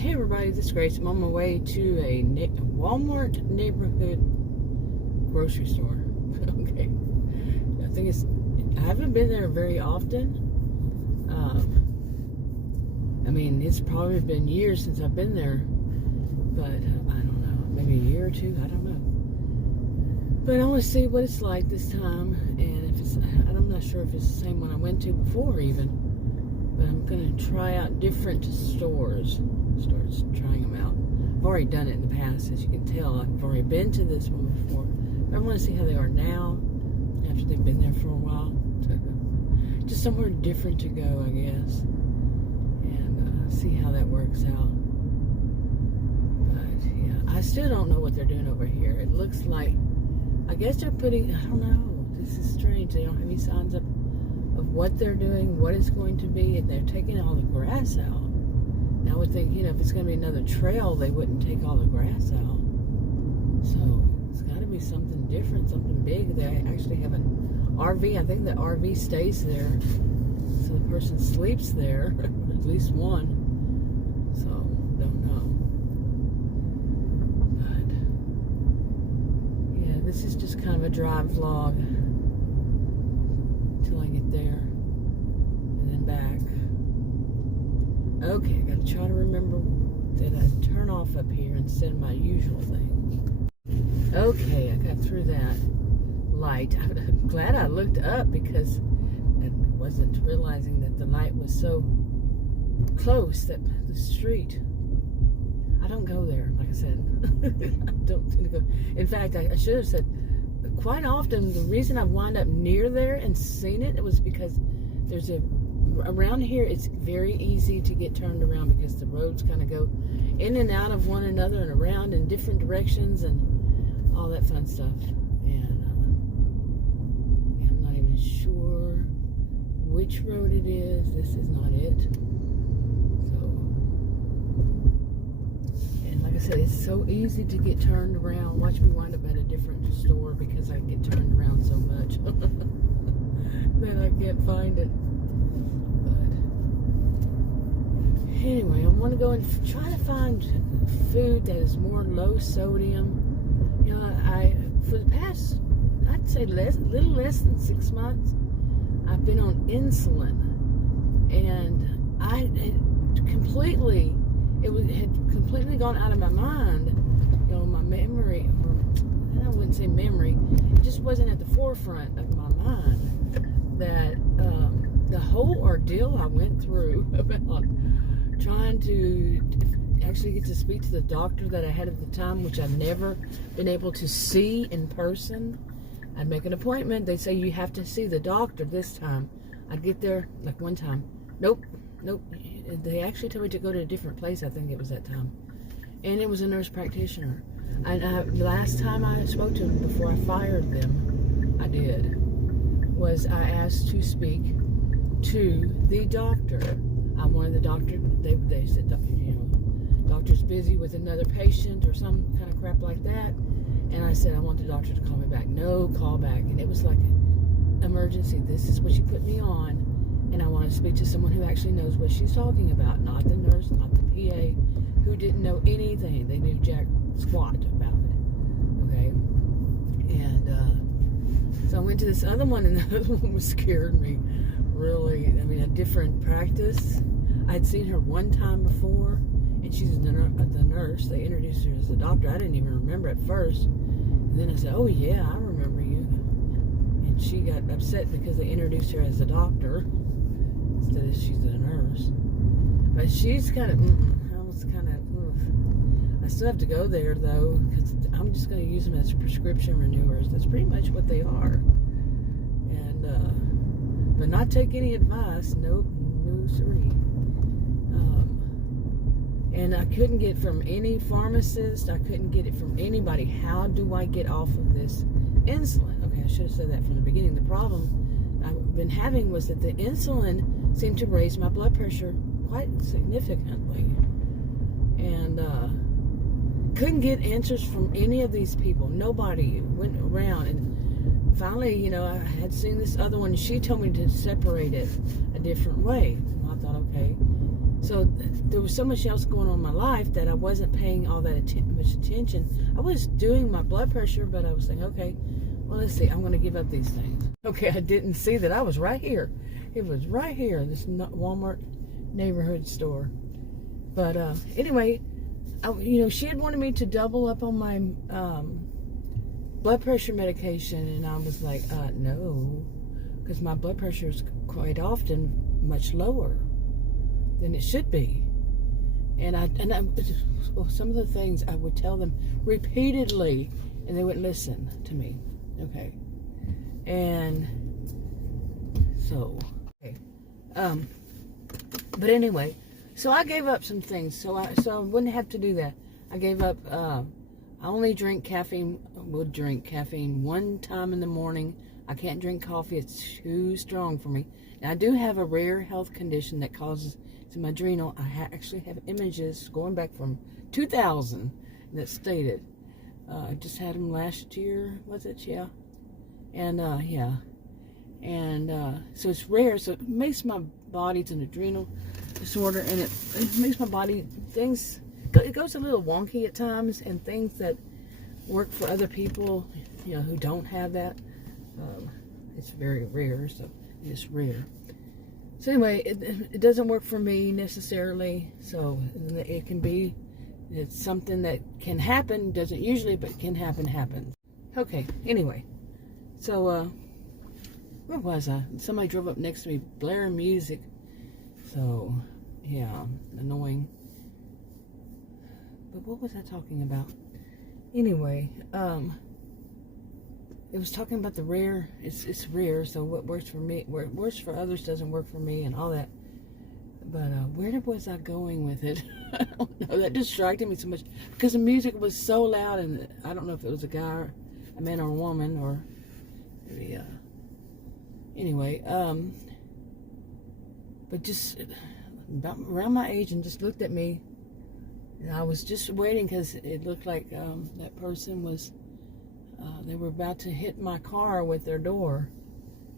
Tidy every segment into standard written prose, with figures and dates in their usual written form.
Hey everybody, this is Grace. I'm on my way to a Walmart neighborhood grocery store. Okay. I haven't been there very often. I mean, it's probably been years since I've been there, but I don't know, maybe a year or two, I don't know. But I want to see what it's like this time, and I'm not sure if it's the same one I went to before even, but I'm going to try out different stores. Starts trying them out. I've already done it in the past, as you can tell. I've already been to this one before. But I want to see how they are now, after they've been there for a while. Just somewhere different to go, I guess, and see how that works out. But yeah, I still don't know what they're doing over here. It looks like, I guess they're putting, I don't know. This is strange. They don't have any signs up of what they're doing, what it's going to be, and they're taking all the grass out. I would think, if it's going to be another trail, they wouldn't take all the grass out. So it's got to be something different, something big. They actually have an RV. I think the RV stays there, so the person sleeps there, at least one. So don't know. But yeah, this is just kind of a drive vlog until I get there and then back. Okay, I gotta try to remember that I turn off up here instead of my usual thing. Okay, I got through that light. I'm glad I looked up because I wasn't realizing that the light was so close, that the street. I don't go there, like I said. I don't tend to go. In fact, I should have said, quite often the reason I wind up near there and seen it was because there's around here, it's very easy to get turned around because the roads kind of go in and out of one another and around in different directions and all that fun stuff. And I'm not even sure which road it is. This is not it. So, and like I said, it's so easy to get turned around. Watch me wind up at a different store because I get turned around so much that I can't find it. Anyway, I want to go and try to find food that is more low sodium. For the past, I'd say little less than 6 months, I've been on insulin, and it had completely gone out of my mind. My memory, or I wouldn't say memory, it just wasn't at the forefront of my mind that the whole ordeal I went through about trying to actually get to speak to the doctor that I had at the time, which I've never been able to see in person. I'd make an appointment. They say you have to see the doctor this time. I'd get there like one time. Nope. They actually told me to go to a different place. I think it was that time. And it was a nurse practitioner. And last time I spoke to them before I fired them, was I asked to speak to the doctor. I wanted the doctor, they said, doctor's busy with another patient or some kind of crap like that. And I said, I want the doctor to call me back. No call back. And it was like, emergency, this is what she put me on. And I want to speak to someone who actually knows what she's talking about. Not the nurse, not the PA, who didn't know anything. They knew jack squat about it. Okay? And so I went to this other one, and the other one scared me. Really, a different practice. I'd seen her one time before, and she's the nurse. They introduced her as the doctor. I didn't even remember at first. And then I said, oh yeah, I remember you. And she got upset because they introduced her as the doctor instead of she's the nurse. But she's kind of, I still have to go there though, because I'm just going to use them as prescription renewers. That's pretty much what they are. And, but not take any advice. Nope, no siree. And I couldn't get from any pharmacist. I couldn't get it from anybody. How do I get off of this insulin? Okay, I should have said that from the beginning. The problem I've been having was that the insulin seemed to raise my blood pressure quite significantly. And couldn't get answers from any of these people. Nobody went around. And finally, I had seen this other one. She told me to separate it a different way. I thought, okay. So there was so much else going on in my life that I wasn't paying all that much attention. I was doing my blood pressure, but I was saying, okay, well, let's see, I'm going to give up these things. Okay, I didn't see that I was right here. It was right here, this Walmart neighborhood store. But anyway, she had wanted me to double up on my blood pressure medication, and I was like, no, because my blood pressure is quite often much lower than it should be. And some of the things I would tell them repeatedly, and they wouldn't listen to me. Okay, and so, okay, but anyway, so I gave up some things, so I wouldn't have to do that. I gave up. I only drink caffeine. Would drink caffeine one time in the morning. I can't drink coffee; it's too strong for me. Now I do have a rare health condition that causes to my adrenal. I actually have images going back from 2000 that stated. I just had them last year, was it? Yeah. And, yeah. And, so it's rare. So it makes my body, it's an adrenal disorder, and it makes my body, it goes a little wonky at times, and things that work for other people, who don't have that, it's very rare, so it's rare. So anyway, it doesn't work for me necessarily, so it's something that can happen, doesn't usually, but can happens. Okay, anyway, so, where was I? Somebody drove up next to me, blaring music, so, yeah, annoying. But what was I talking about? Anyway, it was talking about the rare, it's rare, so what works for me, what works for others doesn't work for me, and all that. But where was I going with it? I don't know. That distracted me so much because the music was so loud, and I don't know if it was a guy, or a man, or a woman, or maybe. Anyway, but just about around my age, and just looked at me, and I was just waiting because it looked like that person was. They were about to hit my car with their door,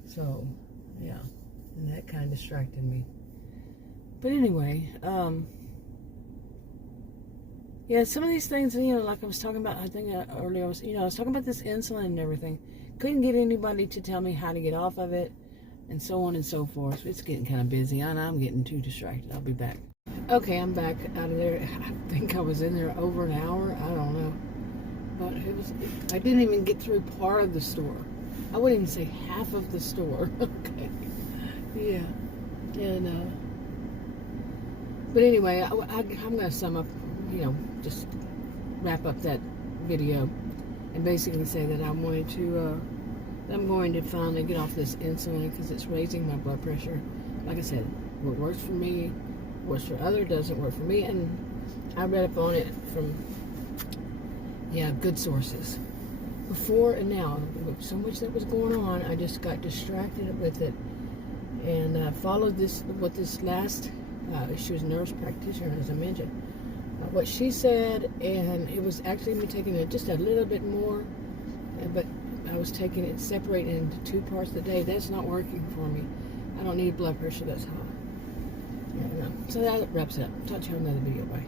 so yeah, and that kind of distracted me. But anyway, yeah, some of these things, like I was talking about, I think earlier, I was talking about this insulin and everything. Couldn't get anybody to tell me how to get off of it, and so on and so forth. It's getting kind of busy, and I'm getting too distracted. I'll be back. Okay, I'm back out of there. I think I was in there over an hour. I don't know. But I didn't even get through part of the store. I wouldn't even say half of the store. Okay. Yeah. And, but anyway, I'm going to sum up, just wrap up that video and basically say that I'm going to finally get off this insulin because it's raising my blood pressure. Like I said, what works for me, works for others, doesn't work for me. And I read up on it from, good sources. Before and now, so much that was going on, I just got distracted with it. And followed what this last, she was a nurse practitioner, as I mentioned, what she said, and it was actually me taking it just a little bit more, but I was taking it separated into 2 parts a day. That's not working for me. I don't need blood pressure that's high. So that wraps it up. Talk to you on another video. Bye.